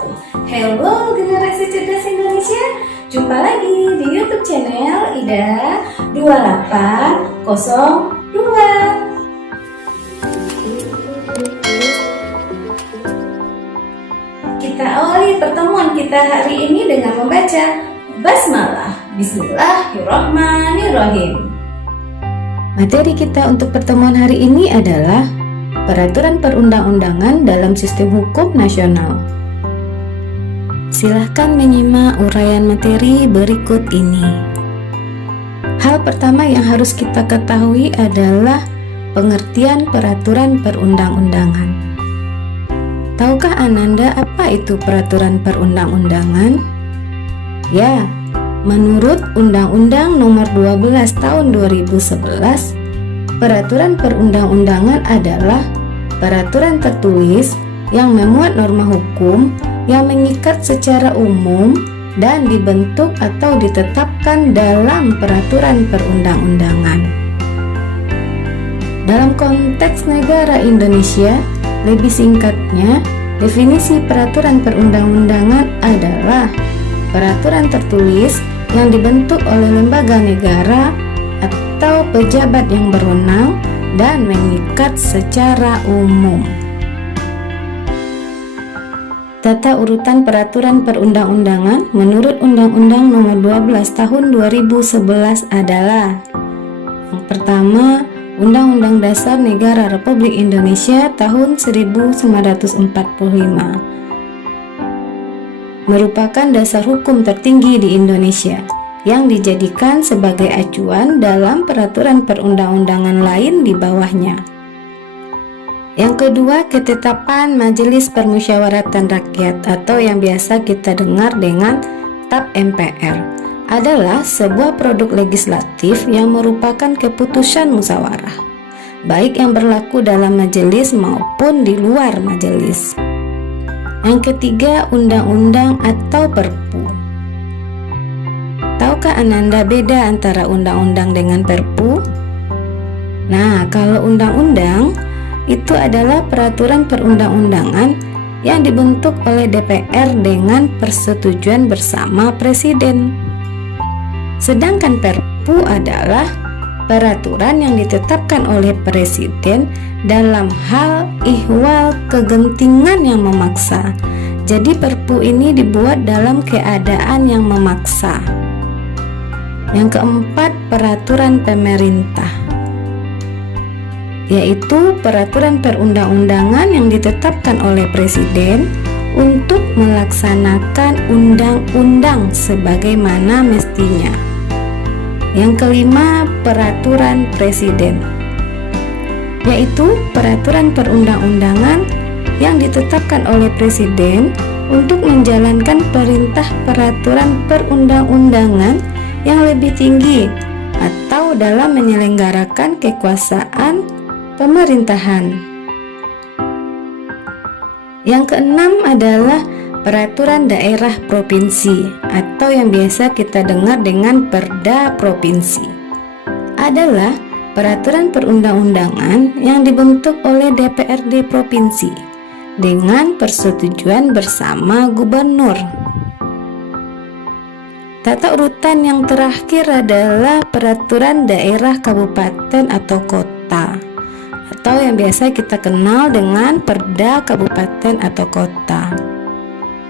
wabarakatuh. Halo generasi cerdas Indonesia, jumpa lagi di YouTube channel Ida 2802. Kita awali pertemuan kita hari ini dengan membaca Basmalah. Bismillahirrahmanirrahim. Materi kita untuk pertemuan hari ini adalah Peraturan Perundang-undangan dalam Sistem Hukum Nasional. Silahkan menyimak uraian materi berikut ini. Hal pertama yang harus kita ketahui adalah pengertian peraturan perundang-undangan. Tahukah Ananda apa itu peraturan perundang-undangan? Ya, menurut Undang-Undang Nomor 12 Tahun 2011, peraturan perundang-undangan adalah peraturan tertulis yang memuat norma hukum yang mengikat secara umum dan dibentuk atau ditetapkan dalam peraturan perundang-undangan. Dalam konteks negara Indonesia, lebih singkatnya, definisi peraturan perundang-undangan adalah peraturan tertulis yang dibentuk oleh lembaga negara atau pejabat yang berwenang dan mengikat secara umum. Tata urutan peraturan perundang-undangan menurut Undang-Undang Nomor 12 Tahun 2011 adalah: yang pertama, Undang-Undang Dasar Negara Republik Indonesia tahun 1945 merupakan dasar hukum tertinggi di Indonesia yang dijadikan sebagai acuan dalam peraturan perundang-undangan lain di bawahnya. Yang kedua, ketetapan Majelis Permusyawaratan Rakyat atau yang biasa kita dengar dengan TAP MPR adalah sebuah produk legislatif yang merupakan keputusan musyawarah, baik yang berlaku dalam majelis maupun di luar majelis. Yang ketiga, undang-undang atau perpu. Tahukah Ananda beda antara undang-undang dengan perpu? Nah, kalau undang-undang itu adalah peraturan perundang-undangan yang dibentuk oleh DPR dengan persetujuan bersama Presiden. Sedangkan perpu adalah peraturan yang ditetapkan oleh Presiden dalam hal ihwal kegentingan yang memaksa. Jadi perpu ini dibuat dalam keadaan yang memaksa. Yang keempat, peraturan pemerintah, yaitu peraturan perundang-undangan yang ditetapkan oleh Presiden untuk melaksanakan undang-undang sebagaimana mestinya. Yang kelima, peraturan Presiden, yaitu peraturan perundang-undangan yang ditetapkan oleh Presiden untuk menjalankan perintah peraturan perundang-undangan yang lebih tinggi atau dalam menyelenggarakan kekuasaan pemerintahan. Yang keenam adalah peraturan daerah provinsi atau yang biasa kita dengar dengan Perda Provinsi. Adalah peraturan perundang-undangan yang dibentuk oleh DPRD provinsi dengan persetujuan bersama gubernur. Tata urutan yang terakhir adalah peraturan daerah kabupaten atau kota, atau yang biasa kita kenal dengan Perda Kabupaten atau Kota,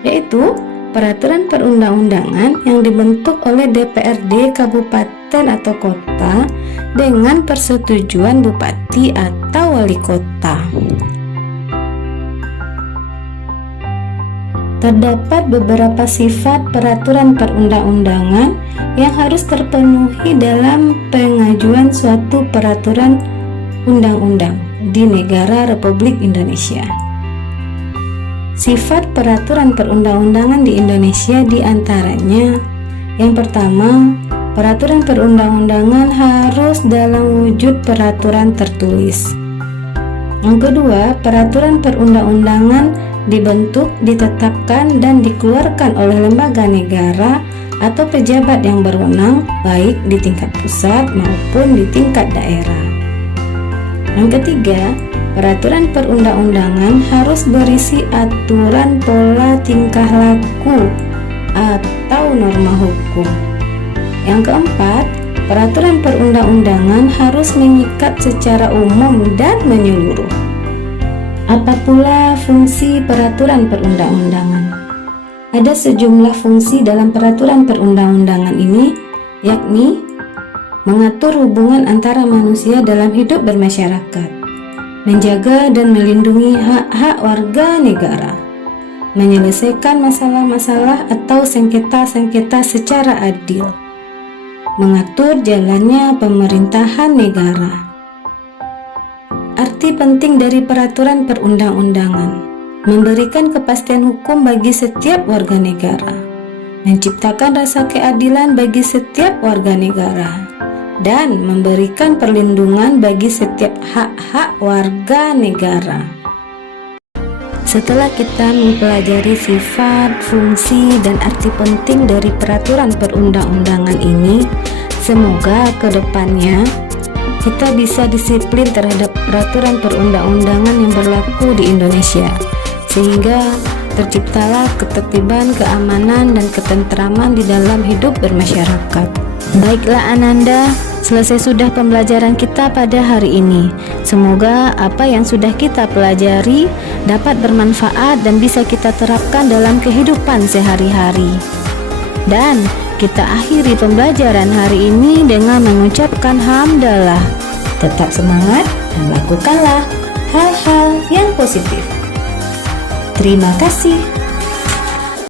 yaitu peraturan perundang-undangan yang dibentuk oleh DPRD kabupaten atau kota dengan persetujuan bupati atau wali kota. Terdapat beberapa sifat peraturan perundang-undangan yang harus terpenuhi dalam pengajuan suatu peraturan undang-undang di negara Republik Indonesia. Sifat peraturan perundang-undangan di Indonesia diantaranya: yang pertama, peraturan perundang-undangan harus dalam wujud peraturan tertulis. Yang kedua, peraturan perundang-undangan dibentuk, ditetapkan, dan dikeluarkan oleh lembaga negara atau pejabat yang berwenang baik di tingkat pusat maupun di tingkat daerah. Yang ketiga, Peraturan perundang-undangan harus berisi aturan pola tingkah laku atau norma hukum. Yang keempat, peraturan perundang-undangan harus mengikat secara umum dan menyeluruh. Apa pula fungsi peraturan perundang-undangan? Ada sejumlah fungsi dalam peraturan perundang-undangan ini, yakni mengatur hubungan antara manusia dalam hidup bermasyarakat, menjaga dan melindungi hak-hak warga negara, menyelesaikan masalah-masalah atau sengketa-sengketa secara adil, mengatur jalannya pemerintahan negara. Arti penting dari peraturan perundang-undangan: memberikan kepastian hukum bagi setiap warga negara, menciptakan rasa keadilan bagi setiap warga negara, dan memberikan perlindungan bagi setiap hak-hak warga negara. Setelah kita mempelajari sifat, fungsi, dan arti penting dari peraturan perundang-undangan ini, semoga ke depannya kita bisa disiplin terhadap peraturan perundang-undangan yang berlaku di Indonesia, sehingga terciptalah ketertiban, keamanan, dan ketentraman di dalam hidup bermasyarakat. Baiklah Ananda, selesai sudah pembelajaran kita pada hari ini. Semoga apa yang sudah kita pelajari dapat bermanfaat dan bisa kita terapkan dalam kehidupan sehari-hari. Dan kita akhiri pembelajaran hari ini dengan mengucapkan hamdalah. Tetap semangat dan lakukanlah hal-hal yang positif. Terima kasih.